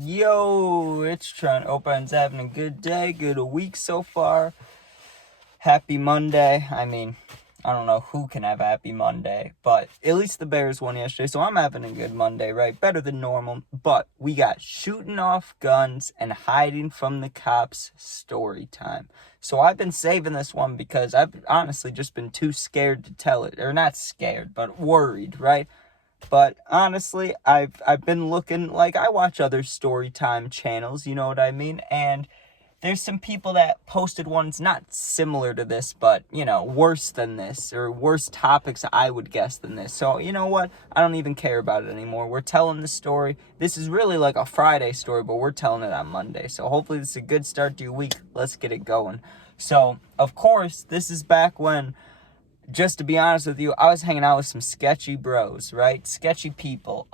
Yo, it's Trent. Hope everyone's having a good day, good week so far. Happy Monday. I don't know who can have a happy Monday, but at least the Bears won yesterday, so I'm having a good Monday, right? Better than normal. But we got shooting off guns and hiding from the cops story time. So I've been saving this one because I've honestly just been too scared to tell it. Or not scared, but worried, right? But honestly, I've been looking, like, I watch other Storytime channels, you know what I mean? And there's some people that posted ones not similar to this, but, worse than this, or worse topics, I would guess, than this. So, you know what? I don't even care about it anymore. We're telling the story. This is really like a Friday story, but we're telling it on Monday. So hopefully this is a good start to your week. Let's get it going. So, of course, this is back when, just to be honest with you, I was hanging out with some sketchy bros, right? Sketchy people.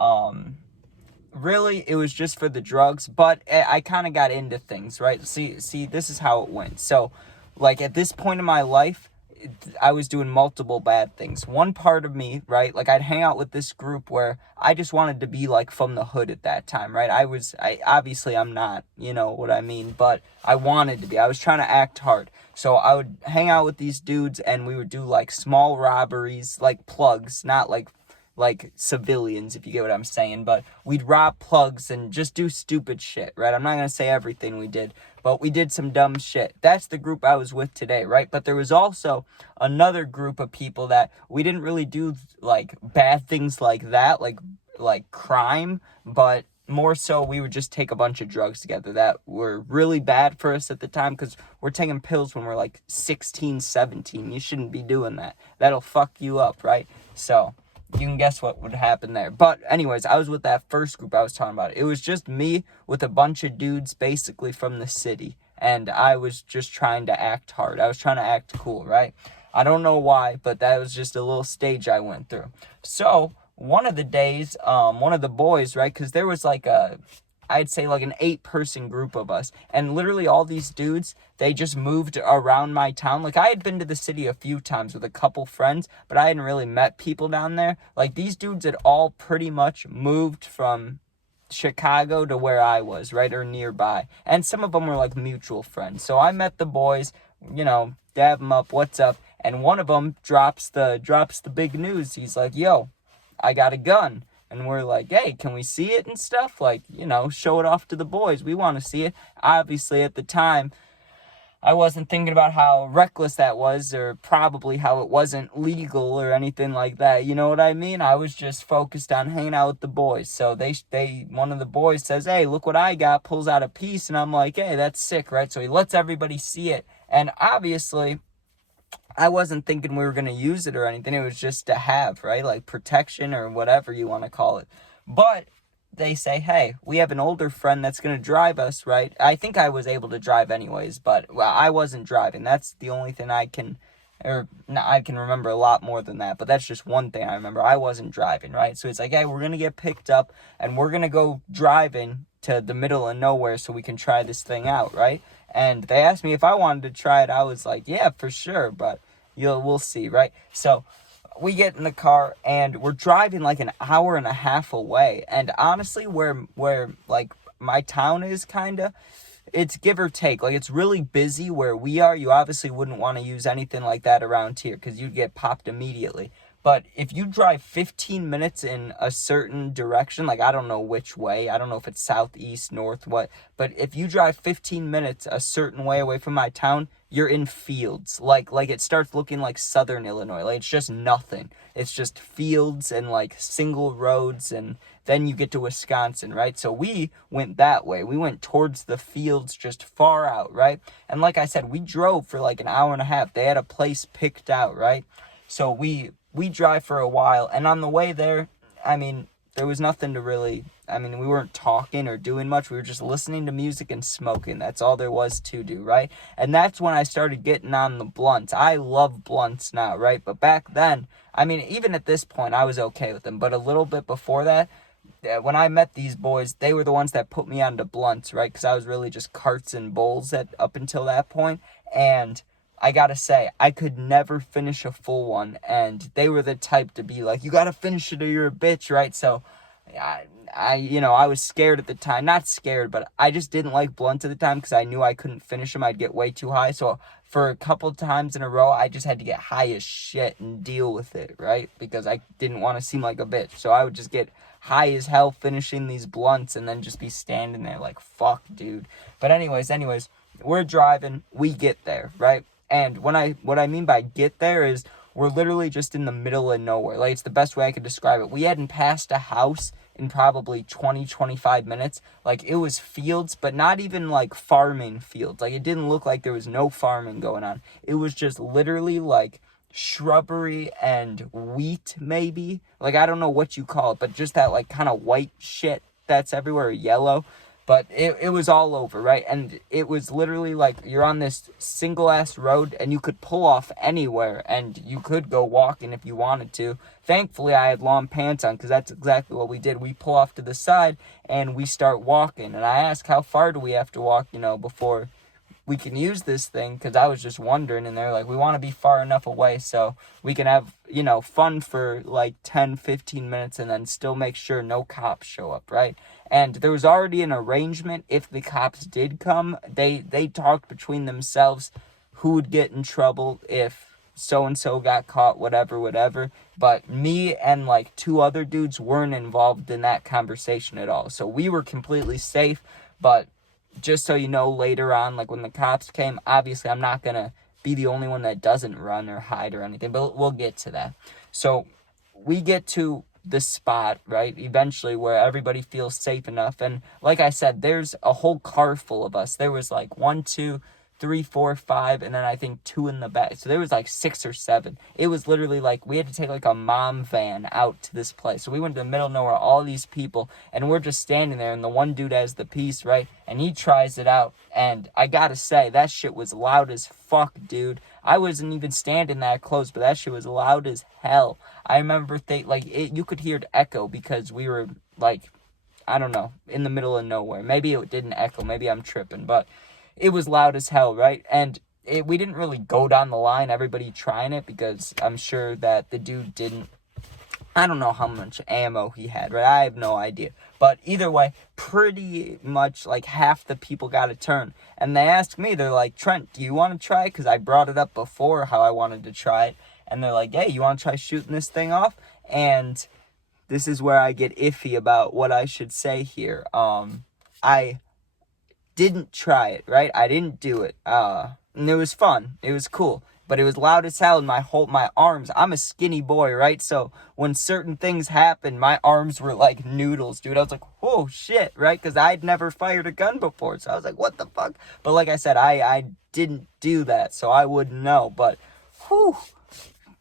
Really, it was just for the drugs, but I kind of got into things, right? See, this is how it went. So, like, at this point in my life, I was doing multiple bad things. One part of me, right, like, I'd hang out with this group where I just wanted to be, like, from the hood at that time, right? Obviously, I'm not, you know what I mean, but I wanted to be. I was trying to act hard. So I would hang out with these dudes, and we would do, like, small robberies, like plugs, not like civilians, if you get what I'm saying, but we'd rob plugs and just do stupid shit, right? I'm not going to say everything we did, but we did some dumb shit. That's the group I was with today, right? But there was also another group of people that we didn't really do, like, bad things like that, like crime, but more so we would just take a bunch of drugs together that were really bad for us at the time, because we're taking pills when we're like 16, 17. You shouldn't be doing that. That'll fuck you up, right? So you can guess what would happen there. But anyways, I was with that first group I was talking about. It was just me with a bunch of dudes basically from the city. And I was just trying to act hard. I was trying to act cool, right? I don't know why, but that was just a little stage I went through. So one of the days, one of the boys, right, because there was like I'd say like an 8-person group of us, and literally all these dudes, they just moved around my town. Like, I had been to the city a few times with a couple friends, but I hadn't really met people down there. Like, these dudes had all pretty much moved from Chicago to where I was, right, or nearby, and some of them were like mutual friends. So I met the boys, dab them up, what's up, and one of them drops the big news. He's like, yo, I got a gun. And we're like, hey, can we see it and stuff? Like, show it off to the boys. We want to see it. Obviously, at the time, I wasn't thinking about how reckless that was, or probably how it wasn't legal or anything like that. You know what I mean? I was just focused on hanging out with the boys. So one of the boys says, hey, look what I got, pulls out a piece. And I'm like, hey, that's sick, right? So he lets everybody see it. And obviously, I wasn't thinking we were going to use it or anything. It was just to have, right? Like protection or whatever you want to call it. But they say, hey, we have an older friend that's going to drive us, right? I think I was able to drive anyways, but I wasn't driving. That's the only thing I can remember a lot more than that, but that's just one thing I remember. I wasn't driving, right? So it's like, hey, we're going to get picked up and we're going to go driving to the middle of nowhere so we can try this thing out, right? And they asked me if I wanted to try it. I was like, yeah, for sure, but we'll see, right? So we get in the car and we're driving like an hour and a half away. And honestly, where like my town is, kind of, it's give or take. Like, it's really busy where we are. You obviously wouldn't want to use anything like that around here because you'd get popped immediately. But if you drive 15 minutes in a certain direction, like, I don't know which way, I don't know if it's southeast, north, what, but if you drive 15 minutes a certain way away from my town, you're in fields. Like it starts looking like southern Illinois. Like, it's just nothing. It's just fields and like single roads, and then you get to Wisconsin, right? So we went that way. We went towards the fields, just far out, right? And like I said, we drove for like an hour and a half. They had a place picked out, right? So we drive for a while, and on the way there, there was nothing to really, we weren't talking or doing much. We were just listening to music and smoking. That's all there was to do, right? And that's when I started getting on the blunts. I love blunts now, right? But back then, even at this point, I was okay with them. But a little bit before that, when I met these boys, they were the ones that put me onto blunts, right? Because I was really just carts and bowls up until that point. And I gotta say, I could never finish a full one, and they were the type to be like, you gotta finish it or you're a bitch, right? So I was scared at the time. Not scared, but I just didn't like blunts at the time because I knew I couldn't finish them. I'd get way too high. So for a couple times in a row, I just had to get high as shit and deal with it, right? Because I didn't want to seem like a bitch. So I would just get high as hell finishing these blunts and then just be standing there like, fuck, dude. But anyways, we're driving. We get there, right? And what I mean by get there is we're literally just in the middle of nowhere. Like, it's the best way I could describe it. We hadn't passed a house in probably 20-25 minutes. Like, it was fields, but not even like farming fields. Like, it didn't look like there was no farming going on. It was just literally like shrubbery and wheat, maybe. Like, I don't know what you call it, but just that like kind of white shit that's everywhere, yellow. But it was all over, right? And it was literally like you're on this single-ass road and you could pull off anywhere and you could go walking if you wanted to. Thankfully, I had long pants on because that's exactly what we did. We pull off to the side and we start walking. And I asked, how far do we have to walk, before we can use this thing? Because I was just wondering, and they're like, we want to be far enough away so we can have, fun for like 10-15 minutes and then still make sure no cops show up, right? And there was already an arrangement. If the cops did come, they talked between themselves who would get in trouble if so-and-so got caught, whatever. But me and like 2 other dudes weren't involved in that conversation at all. So we were completely safe. But just so you know, later on, like when the cops came, obviously I'm not going to be the only one that doesn't run or hide or anything. But we'll get to that. So we get to the spot, right, eventually, where everybody feels safe enough. And like I said, there's a whole car full of us. There was like 1, 2, 3, 4, 5, and then I think 2 in the back. So there was like 6 or 7. It was literally like we had to take like a mom van out to this place. So we went to the middle of nowhere, all these people, and we're just standing there, and the one dude has the piece, right, and he tries it out. And I gotta say, that shit was loud as fuck, dude. I wasn't even standing that close, but that shit was loud as hell. I remember you could hear it echo because we were like, I don't know, in the middle of nowhere. Maybe it didn't echo. Maybe I'm tripping, but it was loud as hell, right? And we didn't really go down the line, everybody trying it, because I'm sure that the dude didn't. I don't know how much ammo he had, right? I have no idea. But either way, pretty much like half the people got a turn. And they asked me, they're like, Trent, do you want to try it? Because I brought it up before how I wanted to try it. And they're like, hey, you want to try shooting this thing off? And this is where I get iffy about what I should say here. I didn't try it, right? I didn't do it. And it was fun. It was cool. But it was loud as hell in my arms. I'm a skinny boy, right? So when certain things happened, my arms were like noodles, dude. I was like, whoa, shit, right? Because I'd never fired a gun before. So I was like, what the fuck? But like I said, I didn't do that, so I wouldn't know. But, whew,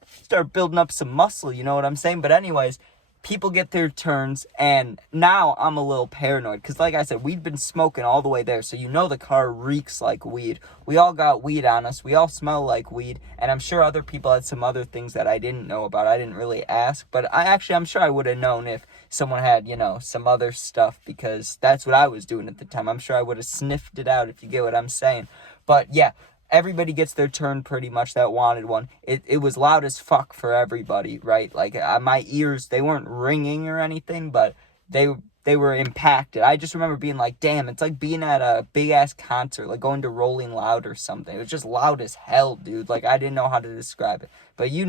start building up some muscle, you know what I'm saying? But anyways, people get their turns, and now I'm a little paranoid, because like I said, we'd been smoking all the way there, so the car reeks like weed. We all got weed on us, we all smell like weed, and I'm sure other people had some other things that I didn't know about. I didn't really ask, but I'm sure I would have known if someone had, some other stuff, because that's what I was doing at the time. I'm sure I would have sniffed it out, if you get what I'm saying. But yeah, everybody gets their turn pretty much that wanted one. It was loud as fuck for everybody, right? Like, my ears, they weren't ringing or anything, but they were impacted. I just remember being like, damn, it's like being at a big-ass concert, like going to Rolling Loud or something. It was just loud as hell, dude. Like, I didn't know how to describe it. But if you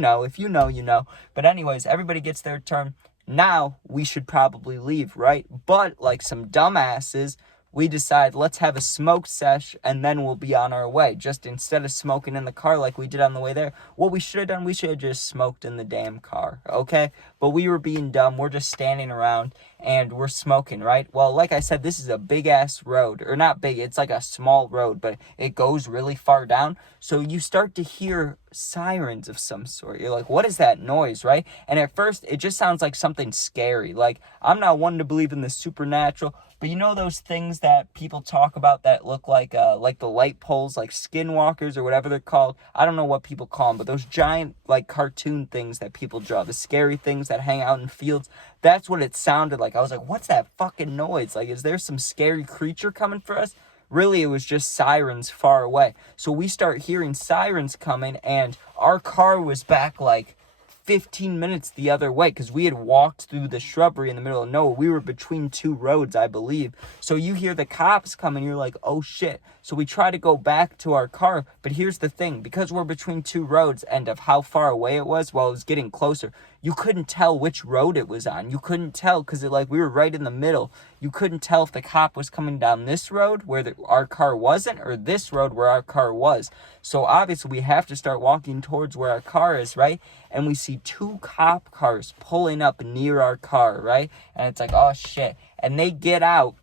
know, you know. But anyways, everybody gets their turn. Now, we should probably leave, right? But, like some dumbasses, we decide, let's have a smoke sesh, and then we'll be on our way. Just instead of smoking in the car like we did on the way there, what we should have done, we should have just smoked in the damn car, okay? But we were being dumb. We're just standing around, and we're smoking, right? Well, like I said, this is a big-ass road. Or not big, it's like a small road, but it goes really far down. So you start to hear sirens of some sort. You're like, what is that noise, right? And at first, it just sounds like something scary. Like, I'm not one to believe in the supernatural, but you know those things that people talk about that look like the light poles, like skinwalkers or whatever they're called? I don't know what people call them, but those giant, like, cartoon things that people draw, the scary things that hang out in fields, that's what it sounded like. I was like, what's that fucking noise? Like, is there some scary creature coming for us? Really, it was just sirens far away. So we start hearing sirens coming, and our car was back like 15 minutes the other way because we had walked through the shrubbery in the middle of nowhere. We were between two roads, I believe. So you hear the cops come and you're like, oh shit. So we try to go back to our car. But here's the thing, because we're between two roads and of how far away it was, while it was getting closer, you couldn't tell which road it was on. You couldn't tell because we were right in the middle. You couldn't tell if the cop was coming down this road where our car wasn't or this road where our car was. So obviously we have to start walking towards where our car is, right? And we see two cop cars pulling up near our car, right? And it's like, oh shit. And they get out.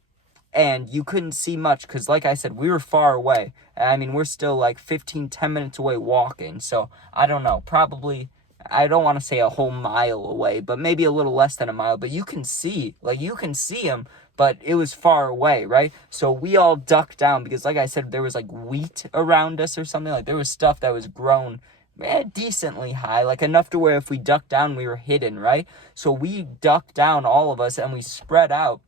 And you couldn't see much because, like I said, we were far away. I mean, we're still like 10 minutes away walking. So, I don't know. Probably, I don't want to say a whole mile away, but maybe a little less than a mile. But you can see them, but it was far away, right? So, we all ducked down because, like I said, there was like wheat around us or something. Like, there was stuff that was grown decently high, like enough to where if we ducked down, we were hidden, right? So, we ducked down, all of us, and we spread out.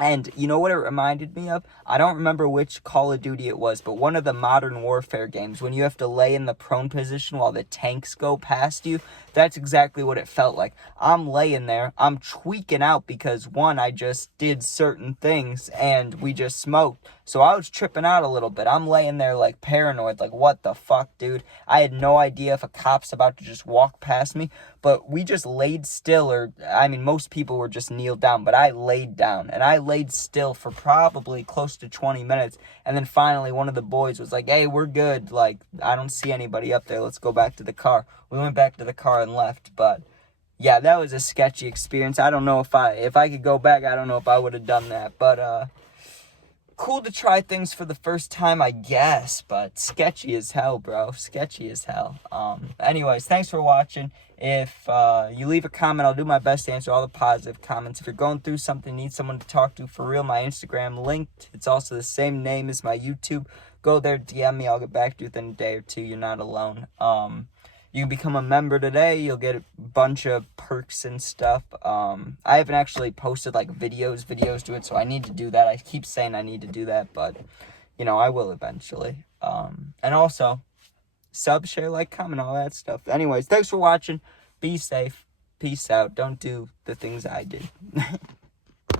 And you know what it reminded me of? I don't remember which Call of Duty it was, but one of the Modern Warfare games, when you have to lay in the prone position while the tanks go past you, that's exactly what it felt like. I'm laying there, I'm tweaking out because, one, I just did certain things, and we just smoked. So I was tripping out a little bit. I'm laying there like paranoid, like, what the fuck, dude? I had no idea if a cop's about to just walk past me, but we just laid still, most people were just kneeled down, but I laid down, and I laid still for probably close to 20 minutes, and then finally one of the boys was like, hey, we're good, like, I don't see anybody up there, let's go back to the car. We went back to the car and left, but yeah, that was a sketchy experience. I don't know if I could go back, I don't know if I would have done that, but cool to try things for the first time, I guess, but sketchy as hell, bro. Sketchy as hell. Anyways, thanks for watching. If you leave a comment, I'll do my best to answer all the positive comments. If you're going through something, need someone to talk to for real, my Instagram linked. It's also the same name as my YouTube. Go there, DM me. I'll get back to you within a day or two. You're not alone. You can become a member today. You'll get a bunch of perks and stuff. I haven't actually posted like videos to it, so I need to do that. I keep saying I need to do that, but you know, I will eventually. And also sub, share, like, comment, all that stuff. Anyways, thanks for watching. Be safe. Peace out. Don't do the things I did.